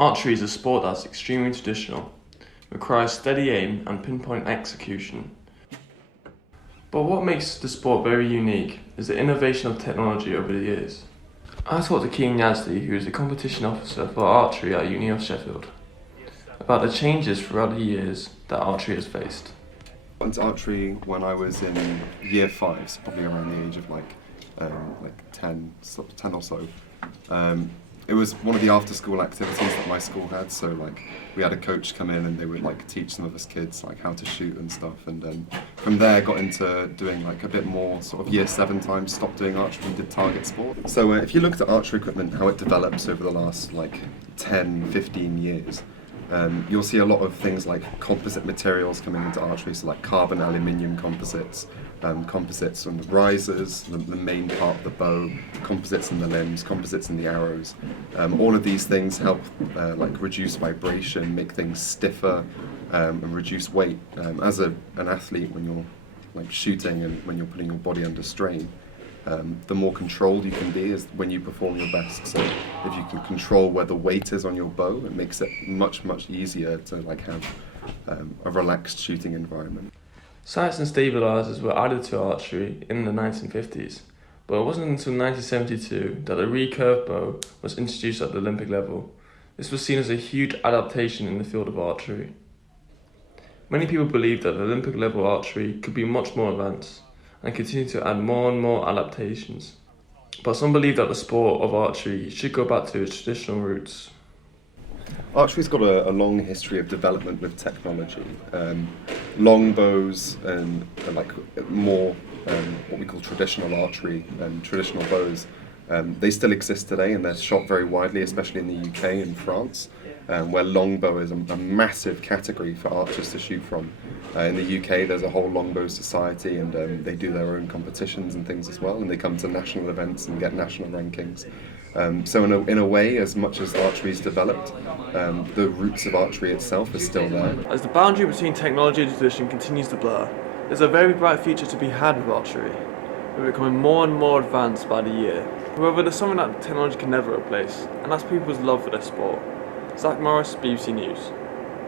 Archery is a sport that's extremely traditional, requires steady aim and pinpoint execution. But what makes the sport very unique is the innovation of technology over the years. I talked to Keane Yazdi, who is the competition officer for archery at Uni of Sheffield, about the changes throughout the years that archery has faced. I went to archery when I was in year 5, so probably around the age of 10 or so. It was one of the after-school activities that my school had, so we had a coach come in and they would teach some of us kids how to shoot and stuff, and from there got into doing a bit more sort of year 7 time, stopped doing archery and did target sport. So if you looked at archery equipment, how it develops over the last 10, 15 years, you'll see a lot of things like composite materials coming into archery, so carbon aluminium composites, composites on the risers, the main part of the bow, composites in the limbs, composites in the arrows. All of these things help reduce vibration, make things stiffer, and reduce weight. As an athlete, when you're shooting and when you're putting your body under strain, the more controlled you can be is when you perform your best. So if you can control where the weight is on your bow, it makes it much easier to have a relaxed shooting environment. Sights and stabilizers were added to archery in the 1950s, but it wasn't until 1972 that the recurve bow was introduced at the Olympic level. This was seen as a huge adaptation in the field of archery. Many people believe that the Olympic level archery could be much more advanced and continue to add more and more adaptations. But some believe that the sport of archery should go back to its traditional roots. Archery's got a long history of development with technology. Long bows and more what we call traditional archery and traditional bows, they still exist today and they're shot very widely, especially in the UK and France, where longbow is a massive category for archers to shoot from. In the UK there's a whole longbow society, and they do their own competitions and things as well, and they come to national events and get national rankings. So in a way, as much as archery's developed, the roots of archery itself is still there. As the boundary between technology and tradition continues to blur, there's a very bright future to be had with archery. We're becoming more and more advanced by the year. However, there's something that technology can never replace, and that's people's love for their sport. Zach Morris, BBC News.